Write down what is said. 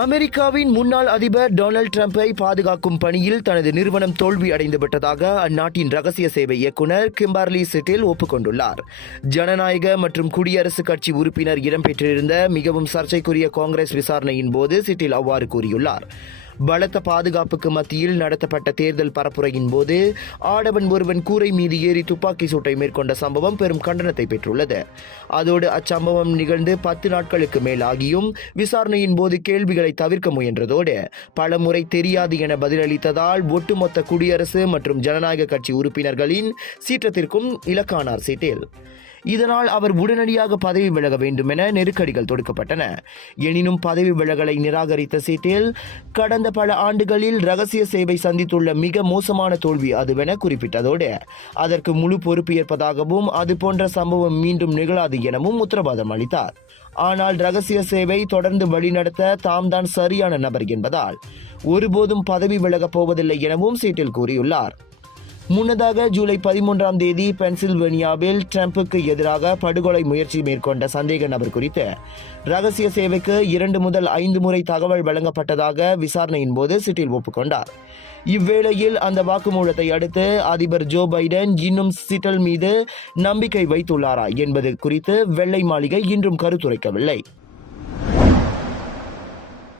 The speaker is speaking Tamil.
அமெரிக்காவின் முன்னாள் அதிபர் டொனால்ட் ட்ரம்பை பாதுகாக்கும் பணியில் தனது நிறுவனம் தோல்வி அடைந்துவிட்டதாக அந்நாட்டின் ரகசிய சேவை இயக்குனர் கிம்பர்லி சிட்டில் ஒப்புக்கொண்டுள்ளார். ஜனநாயக மற்றும் குடியரசுக் கட்சி உறுப்பினர் இடம்பெற்றிருந்த மிகவும் சர்ச்சைக்குரிய காங்கிரஸ் விசாரணையின் போது சிட்டில் அவ்வாறு கூறியுள்ளார். பலத்த பாதுகாப்புக்கு மத்தியில் நடத்தப்பட்ட தேர்தல் பரப்புரையின் போது ஆடவன் ஒருவன் கூரை மீது ஏறி துப்பாக்கி சூட்டை மேற்கொண்ட சம்பவம் பெரும் கண்டனத்தை பெற்றுள்ளது. அதோடு அச்சம்பவம் நிகழ்ந்து 10 நாட்களுக்கு மேலாகியும் விசாரணையின் போது கேள்விகளை தவிர்க்க முயன்றதோடு பல முறை தெரியாது என பதிலளித்ததால் ஒட்டுமொத்த குடியரசு மற்றும் ஜனநாயக கட்சி உறுப்பினர்களின் சீற்றத்திற்கும் இலக்கானார் சிட்டில். இதனால் அவர் உடனடியாக பதவி விலக வேண்டும் என நெருக்கடிகள் தொடுக்கப்பட்டன. எனினும் பதவி விலகலை நிராகரித்த சிட்டில் கடந்த பல ஆண்டுகளில் ரகசிய சேவை சந்தித்துள்ள மிக மோசமான தோல்வி அதுவென குறிப்பிட்டதோடு அதற்கு முழு பொறுப்பு ஏற்பதாகவும் அதுபோன்ற சம்பவம் மீண்டும் நிகழாது எனவும் உத்தரவாதம் அளித்தார். ஆனால் ரகசிய சேவை தொடர்ந்து வழிநடத்த தாம்தான் சரியான நபர் என்பதால் ஒருபோதும் பதவி விலகப் போவதில்லை எனவும் சிட்டில் கூறியுள்ளார். முன்னதாக ஜூலை 13ஆம் தேதி பென்சில்வேனியாவில் ட்ரம்புக்கு எதிராக படுகொலை முயற்சி மேற்கொண்ட சந்தேக நபர் குறித்து ரகசிய சேவைக்கு 2 முதல் 5 முறை தகவல் வழங்கப்பட்டதாக விசாரணையின் போது சிட்டில் ஒப்புக்கொண்டார். இவ்வேளையில் அந்த வாக்குமூலத்தை அடுத்து அதிபர் ஜோ பைடன் இன்னும் சிட்டில் மீது நம்பிக்கை வைத்துள்ளாரா என்பது குறித்து வெள்ளை மாளிகை இன்றும் கருத்துரைக்கவில்லை.